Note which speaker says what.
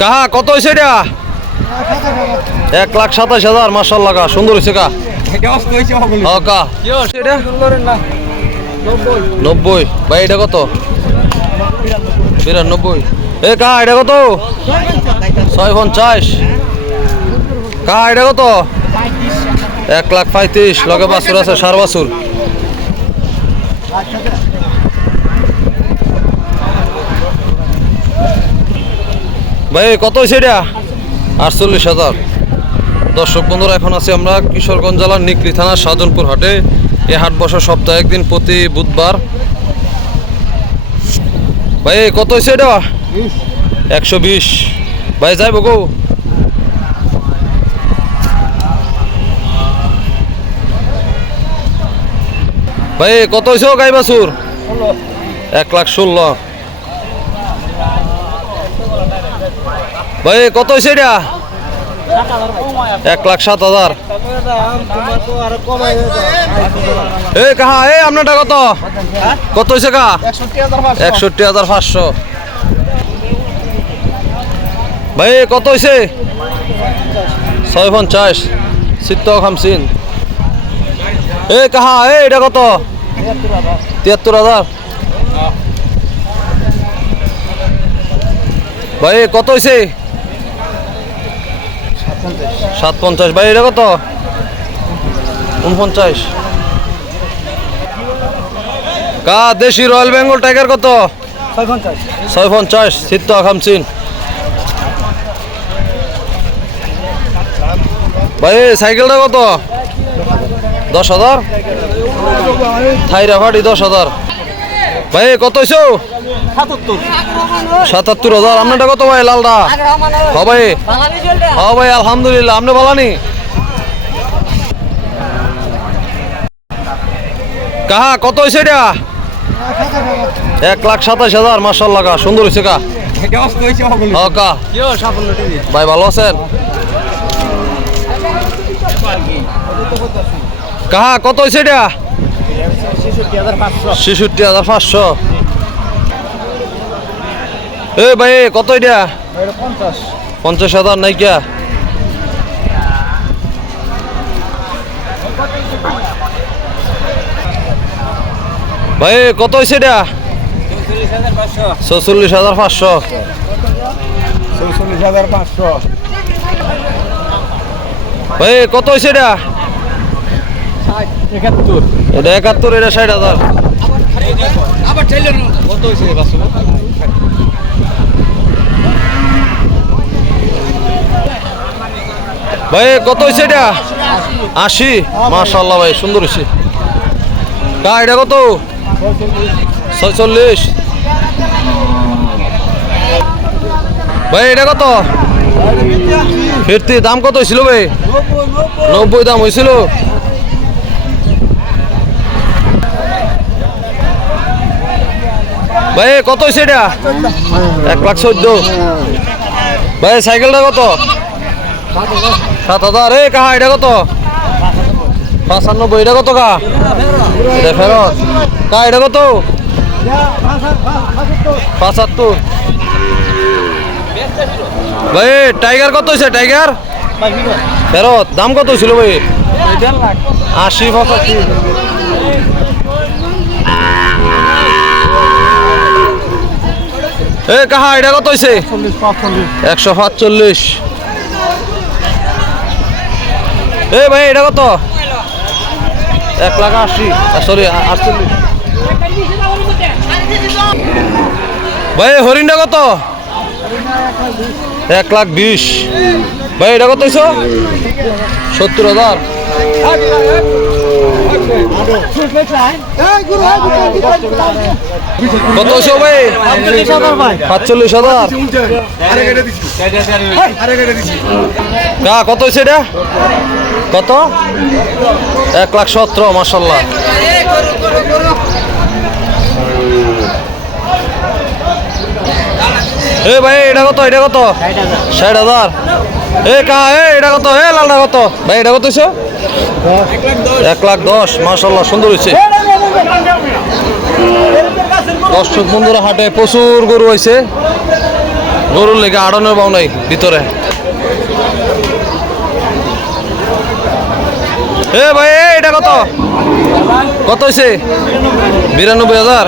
Speaker 1: কাহা কত হয়েছে এটা? এক লাখ সাতাশ হাজার মাসাল্লাহ কা সুন্দর হয়েছে কা কা কি হচ্ছে এটা? নব্বই। ভাই এটা কত? বিরানব্বই। এ কাহা এটা কত? ছয় পঞ্চাশ। কাহা এটা কত? এক লাখ পঁয়ত্রিশ। লগে বাছুর আছে সার বাছুর। ভাই, কত হয়েছে এটা? আটচল্লিশ হাজার। দর্শক বন্ধুরা, এখন আছি আমরা কিশোরগঞ্জ জেলার নিকলি থানার সাজনপুর হাটে। এই হাট বসা সপ্তাহে একদিন, প্রতি বুধবার। ভাই, কত হয়েছে এটা? একশো বিশ। ভাই, যাইব গো। ভাই, কত হয়েছে গাই বাছুর এক লাখ ষোলো। ভাই, কত হয়েছে এটা? এক লাখ সাত হাজার। এ, কাহা? এ, আপনারটা কত? কত হয়েছে কা একষট্টি হাজার পাঁচশো। ভাই কত হয়েছে ছয় পঞ্চাশ। চিত্ত খামসিন এ, কাহা? এ, এটা কত? তিয়াত্তর হাজার। ভাই কত হয়েছে সাত পঞ্চাশ ভাই এটা কত? উনপঞ্চাশ। কা দেশি রয়্যাল বেঙ্গল টাইগার কত? ছয় পঞ্চাশ চিত্ত খামসিন ভাই সাইকেলটা কত? দশ হাজার? থাইরা ফাটি দশ হাজার। ভাই কত হয়েছ সাতাত্তর হাজার। আপনারটা কত ভাই লালটা? হ ভাই। হ ভাই আলহামদুলিল্লাহ। আপনি বলানি? কাহা কত হয়েছে এটা? এক লাখ সাতাশ হাজার মাসাল্লাহ কা সুন্দর হয়েছে কা কা ভাই ভালো আছেন? কাহা কত হয়েছে এটা? ছেষট্টি হাজার পাঁচশো। এ ভাই কত এটা? পঞ্চাশ হাজার নাইকিয়া ভাই কত হয়েছে এটা? ছচল্লিশ হাজার পাঁচশো। চৌচল্লিশ হাজার পাঁচশো। ভাই কত হয়েছে এটা? এটা একাত্তর এটা ষাট হাজার। কত হয়েছে ভাই কত হয়েছে এটা? আশি। মাশাল্লাহ ভাই সুন্দর হয়েছে। কা এটা কত? ছয়চল্লিশ। ভাই এটা কত? ফিরতি দাম কত হয়েছিল ভাই? নব্বই দাম হয়েছিল। ভাই কত হয়েছে এটা? এক লাখ চোদ্দ। ভাই, সাইকেলটা কত? সাত হাজার। এ, কাহা, এটা কত? পাঁচানব্বই, এটা কত কা এটা ফেরত। কা এটা কত? পাঁচাত্তর। ভাই টাইগার কত হয়েছে টাইগার? ফেরত। দাম কত ছিল ভাই? আশি পঁচাশি। এ কাহা এটা কত হয়েছে পাঁচচল্লিশ একশো সাতচল্লিশ। এ ভাই এটা কত? এক লাখ আশি সরি আটচল্লিশ। ভাই হরিণটা কত? এক লাখ বিশ। ভাই এটা কত সত্তর হাজার। কত ভাই? সাতচল্লিশ হাজার। কা কত হয়েছে এটা? কত? এক লাখ সতেরো মাসাল্লাহ এ ভাই, এটা কত? এটা কত? ষাট হাজার। এ কা, এ, এটা কত? এ, লালটা কত? ভাই, এটা কত হয়েছে? এক লাখ দশ মাসাল্লাহ সুন্দর হয়েছে। দর্শক বন্ধুরা, হাটে প্রচুর গরু হয়েছে। গরুর লেগে আড়ানোর বাউ নাই ভিতরে। এ ভাই এটা কত? কত হয়েছে? বিরানব্বই হাজার।